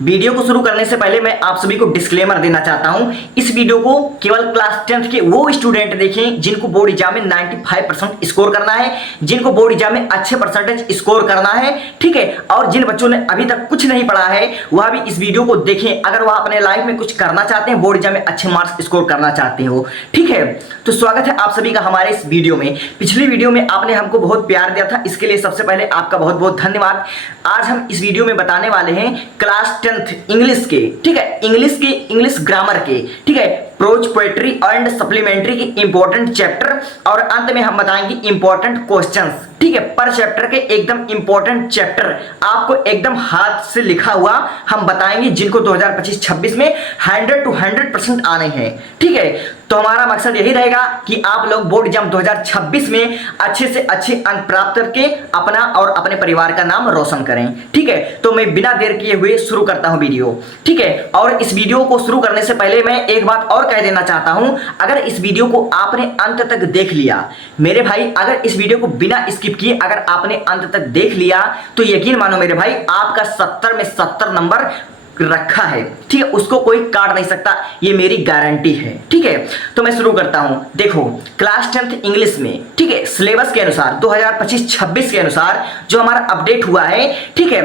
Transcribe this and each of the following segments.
Video को शुरू करने से पहले मैं आप सभी को डिस्क्लेमर देना चाहता हूं। इस वीडियो को केवल क्लास 10th के वो स्टूडेंट देखें जिनको बोर्ड एग्जाम में 95% स्कोर करना है, जिनको बोर्ड एग्जाम में अच्छे परसेंटेज स्कोर करना है, ठीक है। और जिन बच्चों ने अभी तक कुछ नहीं पढ़ा है वह भी इस वीडियो को देखें अगर वह अपने लाइफ में कुछ करना चाहते हैं, बोर्ड एग्जाम में अच्छे मार्क्स स्कोर करना चाहते हो, ठीक है। तो स्वागत है आप सभी का हमारे इस वीडियो में। पिछली वीडियो में आपने हमको बहुत प्यार दिया था, इसके लिए सबसे पहले आपका बहुत बहुत धन्यवाद। आज हम इस वीडियो में बताने वाले हैं क्लास 10th इंग्लिश के, ठीक है, इंग्लिश ग्रामर के, ठीक है, प्रोज, पोएट्री एंड सप्लीमेंट्री के इंपॉर्टेंट चैप्टर और अंत में हम बताएंगे इंपॉर्टेंट क्वेश्चंस, ठीक है। पर चैप्टर के एकदम इंपॉर्टेंट चैप्टर आपको एकदम हाथ से लिखा हुआ हम बताएंगे जिनको 2025-26 में 100 to 100% आने हैं, ठीक है। तो हमारा मकसद यही रहेगा कि आप लोग बोर्ड एग्जाम 2026 में अच्छे से अच्छे अंक प्राप्त करके अपना और अपने परिवार का नाम रोशन करें, ठीक है। तो मैं बिना देर किए हुए शुरू करता हूं वीडियो, ठीक है। और इस वीडियो को शुरू करने से पहले मैं एक बात और कह देना चाहता हूं, अगर इस वीडियो को आपने अंत तक देख लिया मेरे भाई, अगर इस वीडियो को बिना स्किप किए अगर आपने अंत तक देख लिया तो यकीन मानो मेरे भाई आपका 70 में 70 नंबर रखा है, ठीक है, उसको कोई काट नहीं सकता, ये मेरी गारंटी है, ठीक है। तो मैं शुरू करता हूं। देखो क्लास 10th इंग्लिश में, ठीक है, सिलेबस के अनुसार 2025-26 के अनुसार जो हमारा अपडेट हुआ है, ठीक है,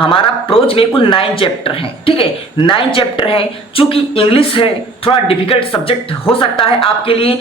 हमारा प्रोज में कुल 9 चैप्टर हैं, ठीक है, 9 चैप्टर हैं। चूंकि इंग्लिश है थोड़ा डिफिकल्ट सब्जेक्ट हो सकता है आपके लिए,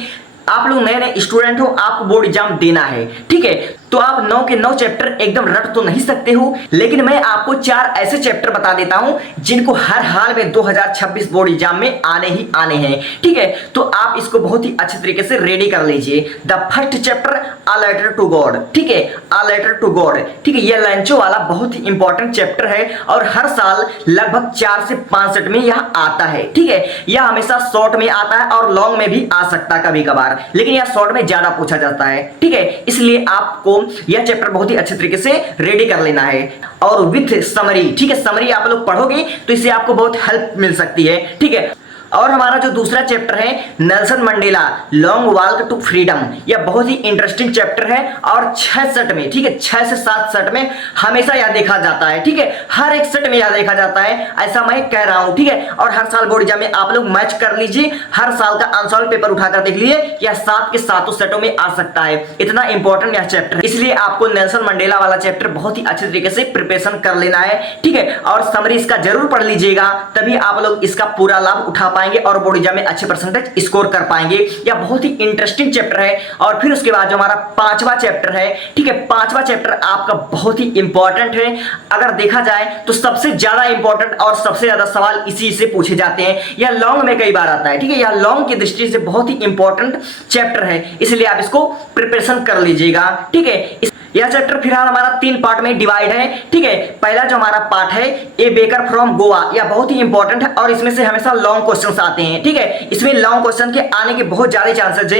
आप लोग नए नए स्टूडेंट हो, आपको बोर्ड एग्जाम देना है, ठीक है। तो आप 9 के 9 चैप्टर एकदम रट तो नहीं सकते हो, लेकिन मैं आपको 4 ऐसे चैप्टर बता देता हूं जिनको हर हाल में 2026 बोर्ड एग्जाम में आने ही आने हैं, ठीक है। तो आप इसको बहुत ही अच्छे तरीके से रेडी कर लीजिए। The first chapter a letter to God, ठीक है, अ लेटर टू गॉड, ठीक है, यह लंचो वाला बहुत ही इंपॉर्टेंट चैप्टर है और हर साल लगभग 4 से 5 सेट में यह आता है, ठीक है। यह हमेशा शॉर्ट में आता है और लॉन्ग में भी आ सकता है कभी कभार, लेकिन यह शॉर्ट में ज्यादा पूछा जाता है, ठीक है। इसलिए आपको यह चैप्टर बहुत ही अच्छे तरीके से रेडी कर लेना है और विथ समरी, ठीक है, समरी आप लोग पढ़ोगे तो इससे आपको बहुत हेल्प मिल सकती है, ठीक है। और हमारा जो दूसरा चैप्टर है Nelson Mandela long walk to freedom, यह बहुत ही इंटरेस्टिंग चैप्टर है और 6 सेट में, ठीक है, 6 से 7 सेट में हमेशा यह देखा जाता है, ठीक है, हर एक सेट में यह देखा जाता है, ऐसा मैं कह रहा हूं, ठीक है। और हर साल बोर्ड एग्जाम में आप लोग मैच कर लीजिए, हर साल का आंसर पेपर उठाकर देख लीजिए, यह 7 के 7 सेटों में आ सकता है, इतना इंपॉर्टेंट यह चैप्टर है। इसलिए आपको नेल्सन मंडेला वाला चैप्टर बहुत ही अच्छे तरीके से प्रिपरेशन कर लेना है, ठीक है। और समरी इसका जरूर पढ़ लीजिएगा, तभी आप लोग इसका पूरा लाभ उठा पाएंगे और बोर्ड एग्जाम में अच्छे परसेंटेज स्कोर कर पाएंगे। यह बहुत ही इंटरेस्टिंग चैप्टर है। और फिर उसके बाद जो हमारा 5वां चैप्टर है, ठीक है, 5वां चैप्टर आपका बहुत ही इंपॉर्टेंट है। अगर देखा जाए तो सबसे ज्यादा इंपॉर्टेंट और सबसे ज्यादा सवाल इसी से पूछे जाते हैं। यह लॉन्ग में कई बार आता है, ठीक है, यह लॉन्ग की दृष्टि से बहुत ही इंपॉर्टेंट चैप्टर है, इसलिए आप इसको प्रिपरेशन कर लीजिएगा, ठीक है। यह चैप्टर फिलहाल हमारा 3 पार्ट में डिवाइड है, ठीक है। पहला जो हमारा पार्ट है ए बेकर फ्रॉम गोवा, यह बहुत ही इंपॉर्टेंट है और इसमें से हमेशा लॉन्ग क्वेश्चंस आते हैं, ठीक है, इसमें लॉन्ग क्वेश्चन के आने के बहुत ज्यादा चांसेस है।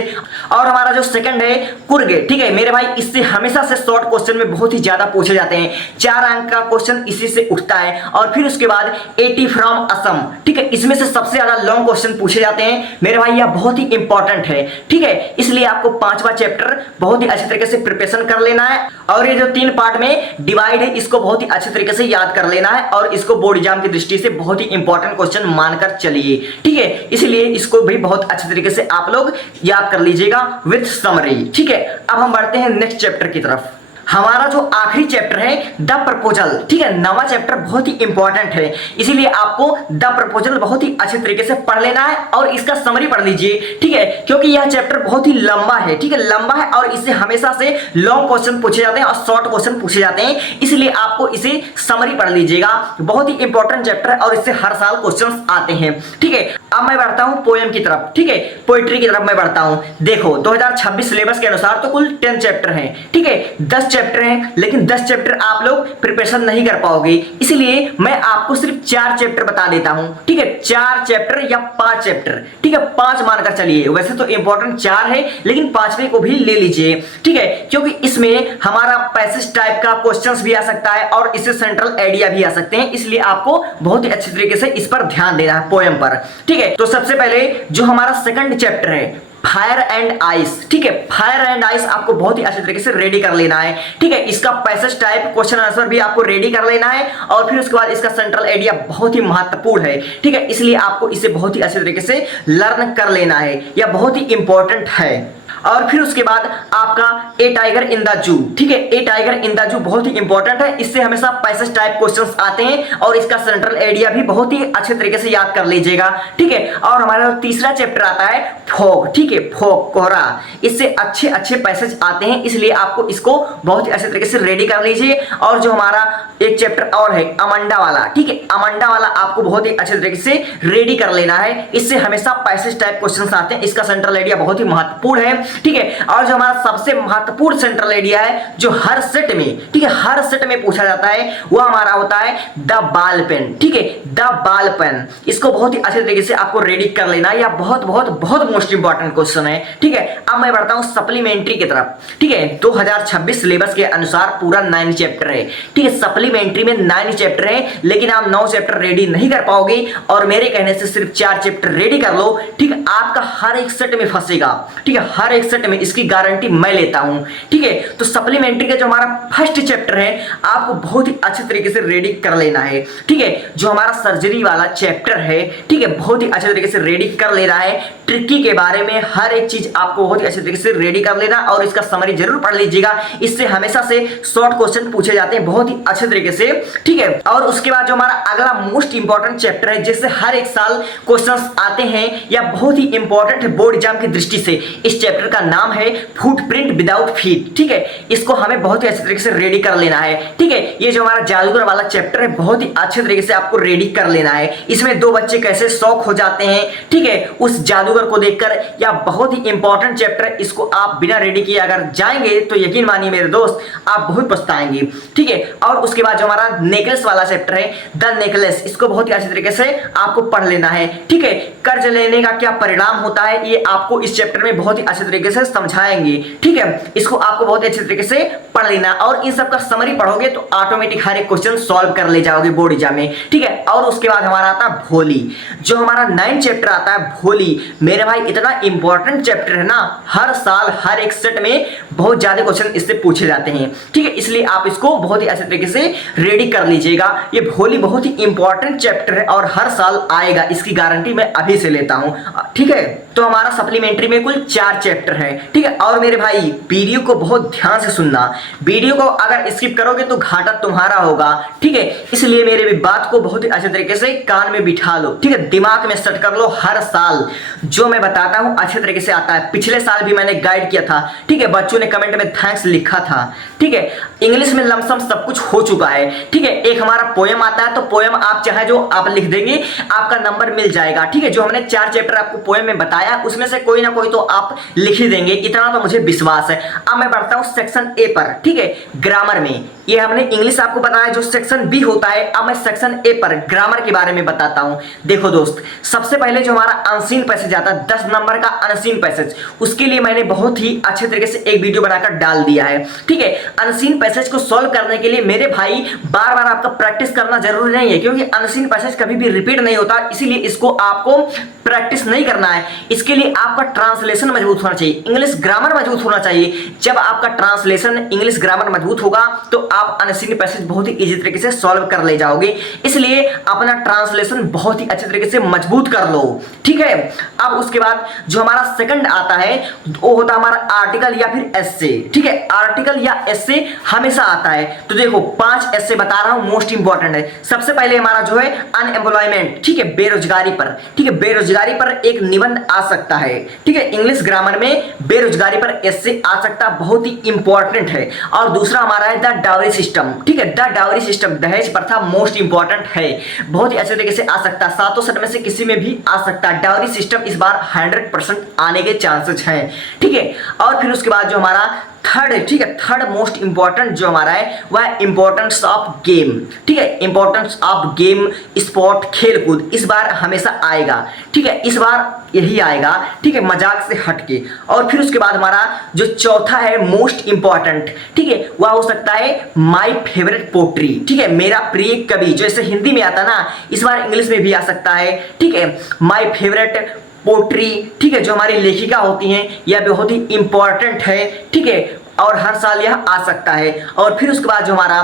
और हमारा जो सेकंड है कुर्गे, ठीक है मेरे भाई, इससे हमेशा से शॉर्ट क्वेश्चन में बहुत ही ज्यादा पूछे जाते हैं, 4 अंक का क्वेश्चन इसी से उठता है। और फिर उसके बाद 80 फ्रॉम असम, ठीक है, इसमें से सबसे ज्यादा लॉन्ग क्वेश्चन पूछे जाते हैं मेरे भाई, यह बहुत ही इंपॉर्टेंट है, ठीक है। इसलिए आपको 5वां चैप्टर बहुत ही अच्छे तरीके से प्रिपरेशन कर लेना है और ये जो 3 पार्ट में डिवाइड है इसको बहुत ही अच्छे तरीके से याद कर लेना है और इसको बोर्ड एग्जाम की दृष्टि से बहुत ही इंपॉर्टेंट क्वेश्चन मानकर चलिए, ठीक है। इसलिए इसको भी बहुत अच्छे तरीके से आप लोग याद कर लीजिएगा विथ समरी, ठीक है। अब हम बढ़ते हैं नेक्स्ट चैप्टर की तरफ। हमारा जो आखिरी चैप्टर है द प्रपोजल, ठीक है, 9वां चैप्टर बहुत ही इंपॉर्टेंट है, इसीलिए आपको द प्रपोजल बहुत ही अच्छे तरीके से पढ़ लेना है और इसका समरी पढ़ लीजिए, ठीक है, क्योंकि यह चैप्टर बहुत ही लंबा है, ठीक है, लंबा है और इससे हमेशा से लॉन्ग क्वेश्चन पूछे जाते हैं और शॉर्ट क्वेश्चन पूछे जाते हैं, इसलिए आपको इसे समरी पढ़ लीजिएगा। बहुत ही इंपॉर्टेंट चैप्टर है और इससे हर साल क्वेश्चन आते हैं, ठीक है। अब मैं बढ़ता हूं पोएम की तरफ, ठीक है, पोएट्री की तरफ मैं बढ़ता हूं। देखो 2026 सिलेबस के अनुसार तो कुल 10 चैप्टर हैं, ठीक है, 10 चैप्टर हैं, लेकिन 10 चैप्टर आप लोग प्रिपरेशन नहीं कर पाओगे, इसलिए मैं आपको सिर्फ 4 चैप्टर बता देता हूं, ठीक है, 4 चैप्टर या 5 चैप्टर, ठीक है, 5 मानकर चलिए, वैसे तो इंपॉर्टेंट 4 है लेकिन 5वें को भी ले लीजिए, ठीक है, क्योंकि इसमें हमारा पैसेज टाइप का क्वेश्चंस भी आ सकता है और इससे सेंट्रल आइडिया भी आ सकते हैं, इसलिए आपको बहुत ही अच्छे तरीके से इस पर ध्यान देना है पोएम पर, ठीक है। तो सबसे पहले जो हमारा सेकंड चैप्टर है फायर एंड आइस। ठीक है, फायर एंड आइस आपको बहुत ही अच्छे तरीके से रेडी कर लेना है। ठीक है, इसका पैसेज टाइप क्वेश्चन आंसर भी आपको रेडी कर लेना है और फिर उसके बाद इसका सेंट्रल एरिया बहुत ही महत्वपूर्ण है। ठीक है, इसलिए आपको इसे बहुत ही अच्छे तरीके से लर्न कर लेना है, यह बहुत ही इंपॉर्टेंट है। और फिर उसके बाद आपका ए टाइगर इन द जू। ठीक है, ए टाइगर इन द जू बहुत ही इंपॉर्टेंट है, इससे हमेशा पैसेज टाइप क्वेश्चंस आते हैं और इसका सेंट्रल एरिया भी बहुत ही अच्छे तरीके से याद कर लीजिएगा। ठीक है, और हमारा तीसरा चैप्टर आता है फॉग। ठीक है, फॉग, कोहरा, इससे अच्छे अच्छे पैसेज आते हैं, इसलिए आपको इसको बहुत ही अच्छे तरीके से रेडी कर लीजिए। और जो हमारा एक चैप्टर और है अमंडा वाला। ठीक है, अमंडा वाला आपको बहुत ही अच्छे तरीके से रेडी कर लेना है, इससे हमेशा पैसेज टाइप क्वेश्चंस आते हैं, इसका सेंट्रल एरिया बहुत ही महत्वपूर्ण है। ठीक है, और जो हमारा सबसे महत्वपूर्ण सेंट्रल एरिया है जो हर सेट में, ठीक है, हर सेट में पूछा जाता है, वो हमारा होता है द बॉल पेन। ठीक है, द बॉल पेन, इसको बहुत ही अच्छे तरीके से आपको रेडी कर लेना है, या बहुत बहुत बहुत मोस्ट इंपॉर्टेंट क्वेश्चन है। ठीक है, अब मैं बढ़ता हूं सप्लीमेंट्री की तरफ। ठीक है, 2026 सिलेबस के अनुसार पूरा 9 चैप्टर है। ठीक है, सप्लीमेंट्री में 9 चैप्टर है, लेकिन आप 9 चैप्टर रेडी नहीं कर पाओगे और मेरे कहने से सिर्फ 4 चैप्टर रेडी कर लो। ठीक है, आपका हर एक सेट में फंसेगा। ठीक है, हर एक सेट में, इसकी गारंटी मैं लेता हूं। ठीक है, तो सप्लीमेंट्री का जो हमारा फर्स्ट चैप्टर है आपको बहुत ही अच्छे तरीके से रेडी कर लेना है। ठीक है, जो हमारा सर्जरी वाला चैप्टर है, ठीक है, बहुत ही अच्छे तरीके से रेडी कर लेना है। ट्रिकी के बारे में हर एक चीज आपको बहुत ही अच्छे तरीके से रेडी कर लेना और इसका समरी जरूर पढ़ लीजिएगा, इससे हमेशा से शॉर्ट क्वेश्चन पूछे जाते हैं बहुत ही अच्छे तरीके से। ठीक है, और उसके बाद जो हमारा अगला मोस्ट इंपॉर्टेंट चैप्टर है, जिससे हर एक साल क्वेश्चंस आते हैं या बहुत ही इंपॉर्टेंट है बोर्ड एग्जाम की दृष्टि से, इस चैप्टर का नाम है फुटप्रिंट विदाउट फीट। ठीक है, इसको हमें बहुत ही अच्छे तरीके से रेडी कर लेना है। ठीक है, ये जो हमारा जादूगर वाला चैप्टर है बहुत ही अच्छे तरीके से आपको रेडी कर लेना है। इसमें 2 बच्चे कैसे शॉक हो जाते हैं, ठीक है, उस जादूगर को देखकर, या बहुत ही इंपॉर्टेंट चैप्टर है, इसको आप बिना रेडी किए अगर जाएंगे तो यकीन मानिए मेरे दोस्त आप बहुत पछताएंगे। ठीक है, और उसके बाद जो हमारा नेकलेस वाला चैप्टर है द नेकलेस, इसको बहुत ही अच्छे तरीके से आपको पढ़ लेना है। ठीक है, कर्ज लेने का क्या परिणाम होता है ये आपको इस चैप्टर में बहुत ही अच्छे तरीके से समझाएंगे। ठीक है, इसको आपको बहुत अच्छे तरीके से पढ़ लेना और इन सब का समरी पढ़ोगे तो ऑटोमेटिक हर एक क्वेश्चन सॉल्व कर ले जाओगे बोर्ड एग्जाम में। ठीक है, और उसके बाद हमारा आता है भोली, जो हमारा 9 चैप्टर आता है भोली। मेरे भाई इतना इंपॉर्टेंट चैप्टर है ना, हर साल हर एक सेट में बहुत ज्यादा क्वेश्चन इससे पूछे जाते हैं। ठीक है, इसलिए आप इसको बहुत ही अच्छे तरीके से रेडी कर लीजिएगा। ये भोली बहुत ही इंपॉर्टेंट चैप्टर है और हर साल आएगा, इसकी गारंटी मैं अभी से लेता हूं। ठीक है, तो हमारा सप्लीमेंट्री में कुल 4 चैप्टर है। ठीक है, और मेरे भाई वीडियो को बहुत ध्यान से सुनना, वीडियो को अगर स्किप करोगे तो घाटा तुम्हारा होगा। ठीक है, इसलिए मेरे बात को बहुत ही अच्छे तरीके से कान में बिठा लो। ठीक है, दिमाग में सेट कर लो, हर साल जो मैं बताता हूं अच्छे तरीके से आता है। पिछले साल भी मैंने गाइड किया था। ठीक है, बच्चों ने कमेंट में थैंक्स लिखा था। ठीक है, इंग्लिश में लमसम सब कुछ हो चुका है। ठीक है, एक हमारा पोएम आता है, तो पोएम आप चाहे जो आप लिख देंगे आपका नंबर मिल जाएगा। ठीक है, जो हमने 4 चैप्टर आपको पोएम में बताया उसमें से कोई ना कोई तो आप लिख ही देंगे, इतना तो मुझे विश्वास है। अब मैं बढ़ता हूं सेक्शन ए पर। ठीक है, ग्रामर में ये हमने इंग्लिश आपको बताया, जो सेक्शन बी होता है। अब मैं सेक्शन ए पर ग्रामर के बारे में बताता हूं। देखो दोस्त, सबसे पहले जो हमारा अनसीन पैसेज आता है 10 नंबर का अनसीन पैसेज, उसके लिए मैंने बहुत ही अच्छे तरीके से एक वीडियो बनाकर डाल दिया है। ठीक है, अनसीन पैसेज को सॉल्व करने के लिए मेरे भाई बार बार आपका प्रैक्टिस करना जरूरी नहीं है, क्योंकि अनसीन पैसेज कभी भी रिपीट नहीं होता, इसीलिए इसको आपको प्रैक्टिस नहीं करना है। इसके लिए आपका ट्रांसलेशन मजबूत होना चाहिए, इंग्लिश ग्रामर मजबूत होना चाहिए। जब आपका ट्रांसलेशन इंग्लिश ग्रामर मजबूत होगा तो आप अनसीन पैसेज बहुत ही इजी तरीके से सॉल्व कर ले जाओगे। इसलिए अपना ट्रांसलेशन बहुत ही अच्छे तरीके से मजबूत कर लो। ठीक है, अब उसके बाद जो हमारा सेकंड आता है वो होता है हमारा आर्टिकल या फिर एस्से। ठीक है, आर्टिकल या एस्से हमेशा आता है। तो देखो 5 एस्से बता रहा हूं, मोस्ट इंपॉर्टेंट है। सबसे पहले हमारा जो है अनएम्प्लॉयमेंट, ठीक है, बेरोजगारी पर। ठीक है, बेरोजगारी पर एक निबंध आ सकता है। ठीक है, इंग्लिश ग्रामर में बेरोजगारी पर एस्से आ सकता, बहुत ही इंपॉर्टेंट है। और दूसरा हमारा है द डाउरी सिस्टम। ठीक है, द डाउरी सिस्टम, दहेज प्रथा, मोस्ट इंपॉर्टेंट है, बहुत ही अच्छे तरीके से आ सकता है। 7 सेट में से किसी में भी आ सकता है। डाउरी सिस्टम इस बार 100% आने के चांसेस हैं। ठीक है, और फिर उसके बाद जो हमारा थर्ड है, ठीक है, थर्ड मोस्ट इंपॉर्टेंट जो हमारा है वह है इंपॉर्टेंस ऑफ गेम। ठीक है, इंपॉर्टेंस ऑफ गेम, स्पोर्ट, खेलकूद, इस बार हमेशा आएगा। ठीक है, इस बार यही आएगा। ठीक है, मजाक से हटके। और फिर उसके बाद हमारा जो चौथा है मोस्ट इंपॉर्टेंट, ठीक है, वह हो सकता है माय फेवरेट पोट्री। ठीक है, मेरा प्रिय कवि, जो ऐसे हिंदी में आता ना, इस बार इंग्लिश में भी आ सकता है। ठीक है, माय फेवरेट पोट्री, ठीक है, जो हमारी लेखिका होती हैं, यह बहुत ही इंपॉर्टेंट है, ठीक है, और हर साल यह आ सकता है। और फिर उसके बाद जो हमारा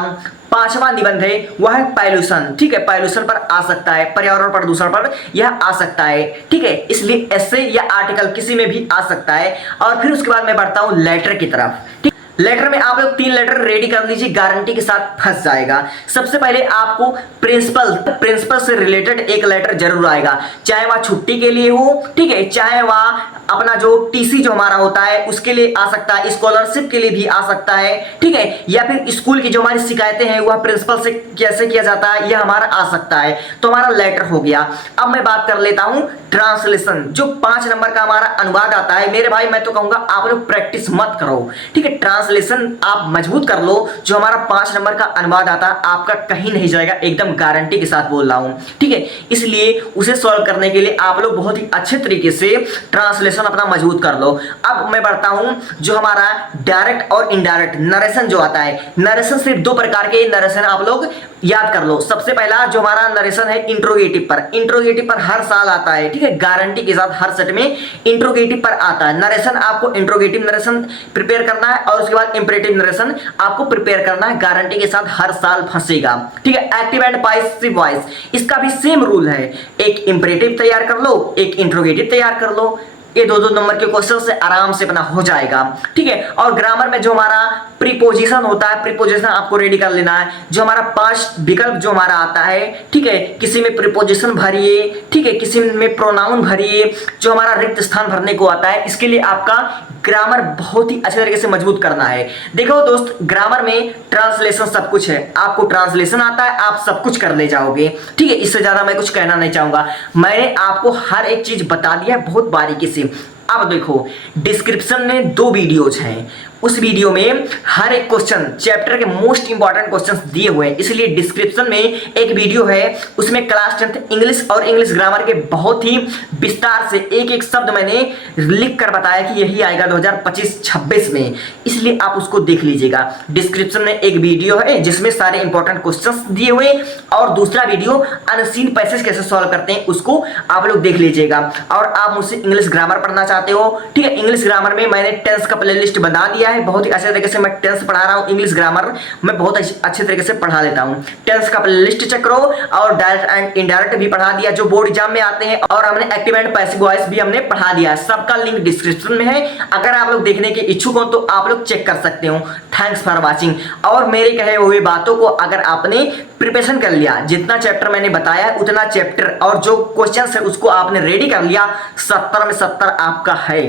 पांचवा निबंध है वह है पॉल्यूशन, ठीक है, पॉल्यूशन पर आ सकता है, पर्यावरण प्रदूषण पर यह आ सकता है, ठीक है, इसलिए ऐसे या आर्टिकल किसी में भी आ सकता है। और फिर उसके बाद मैं बढ़ता हूं लेटर की तरफ, ठीक। लेटर में आप लोग 3 लेटर रेडी कर लीजिए, गारंटी के साथ फंस जाएगा। सबसे पहले आपको प्रिंसिपल से रिलेटेड एक लेटर जरूर आएगा, चाहे वह छुट्टी के लिए हो, ठीक है, चाहे वह अपना जो टीसी जो हमारा होता है उसके लिए आ सकता है, स्कॉलरशिप के लिए भी आ सकता है, ठीक है, या फिर स्कूल की जो हमारी शिकायतें हैं वह प्रिंसिपल से कैसे किया जाता है यह हमारा आ सकता है। तो हमारा लेटर हो गया। अब मैं बात कर लेता हूं ट्रांसलेशन, जो 5 नंबर का हमारा अनुवाद आता है। मेरे भाई मैं तो कहूंगा आप लोग प्रैक्टिस मत करो, ठीक है, ट्रांसलेशन आप मजबूत कर लो। जो हमारा 5 नंबर का अनुवाद आता है आपका कहीं नहीं जाएगा, एकदम गारंटी के साथ बोल रहा हूं, ठीक है। इसलिए उसे सॉल्व करने के लिए आप लोग बहुत ही अच्छे तरीके से ट्रांसलेशन अपना मजबूत कर लो। अब मैं बढ़ता हूं जो हमारा डायरेक्ट और इनडायरेक्ट नरेशन जो आता है। नरेशन सिर्फ 2 प्रकार के नरेशन आप लोग याद कर लो। सबसे पहला जो हमारा नरेशन है इंट्रोगेटिव पर, इंट्रोगेटिव पर हर साल आता है, ठीक है, गारंटी के साथ हर सेट में इंट्रोगेटिव पर आता है नरेशन। आपको इंट्रोगेटिव नरेशन प्रिपेयर करना है और उसके बाद इंपरेटिव नरेशन आपको प्रिपेयर करना है, गारंटी के साथ हर साल फंसेगा, ठीक है। एक्टिव एंड पैसिव वॉइस, इसका भी सेम रूल है, एक इंपरेटिव तैयार कर लो, एक इंट्रोगेटिव तैयार कर लो, ये 2-2 नंबर के क्वेश्चन से आराम से अपना हो जाएगा, ठीक है। और ग्रामर में जो हमारा प्रीपोजिशन होता है, प्रीपोजिशन आपको रेडी कर लेना है। जो हमारा 5 विकल्प जो हमारा आता है, ठीक है, किसी में प्रीपोजिशन भरिए, ठीक है, किसी में प्रोनाउन भरिए, जो हमारा रिक्त स्थान भरने को आता है। इसके लिए आपका ग्रामर बहुत ही अच्छे तरीके से मजबूत करना है। देखो दोस्त, ग्रामर में ट्रांसलेशन सब कुछ है, आपको ट्रांसलेशन आता है, आप सब कुछ कर ले जाओगे, ठीक है। इससे ज्यादा मैं कुछ कहना नहीं चाहूंगा, मैंने आपको हर एक चीज बता दिया है बहुत बारीकी से। अब देखो डिस्क्रिप्शन में 2 वीडियोज हैं, उस वीडियो में हर एक क्वेश्चन चैप्टर के मोस्ट इंपॉर्टेंट क्वेश्चंस दिए हुए हैं, इसलिए डिस्क्रिप्शन में एक वीडियो है, उसमें क्लास 10th इंग्लिश और इंग्लिश ग्रामर के बहुत ही विस्तार से एक एक शब्द मैंने लिख कर बताया कि यही आएगा 2025-26 में, इसलिए आप उसको देख लीजिएगा। डिस्क्रिप्शन में एक वीडियो है जिसमें सारे इंपॉर्टेंट क्वेश्चंस दिए हुए, और दूसरा वीडियो अनसीन पैसेज कैसे सॉल्व करते हैं उसको आप लोग देख लीजिएगा। और आप मुझसे इंग्लिश ग्रामर पढ़ना चाहते हो, ठीक है, इंग्लिश ग्रामर में मैंने टेंस का प्लेलिस्ट बना दिया है, बहुत ही अच्छे तरीके से मैं टेंस पढ़ा रहा हूं। इंग्लिश ग्रामर मैं बहुत अच्छे तरीके से पढ़ा लेता हूं। टेंस का प्लेलिस्ट चेक करो, और डायरेक्ट एंड इनडायरेक्ट भी पढ़ा दिया जो बोर्ड एग्जाम में आते हैं, और हमने एक्टिव एंड पैसिव वॉइस भी हमने पढ़ा दिया। सबका लिंक डिस्क्रिप्शन में है, अगर आप लोग देखने के इच्छुक हो तो आप लोग चेक कर सकते हो। Thanks for watching. और मेरे कहे हुए बातों को अगर आपने प्रिपरेशन कर लिया, जितना चैप्टर मैंने बताया उतना चैप्टर और जो क्वेश्चन है उसको आपने रेडी कर लिया, 70 में 70 आपका है,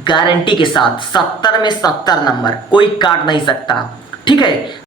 गारंटी के साथ 70 में 70 नंबर कोई काट नहीं सकता, ठीक है।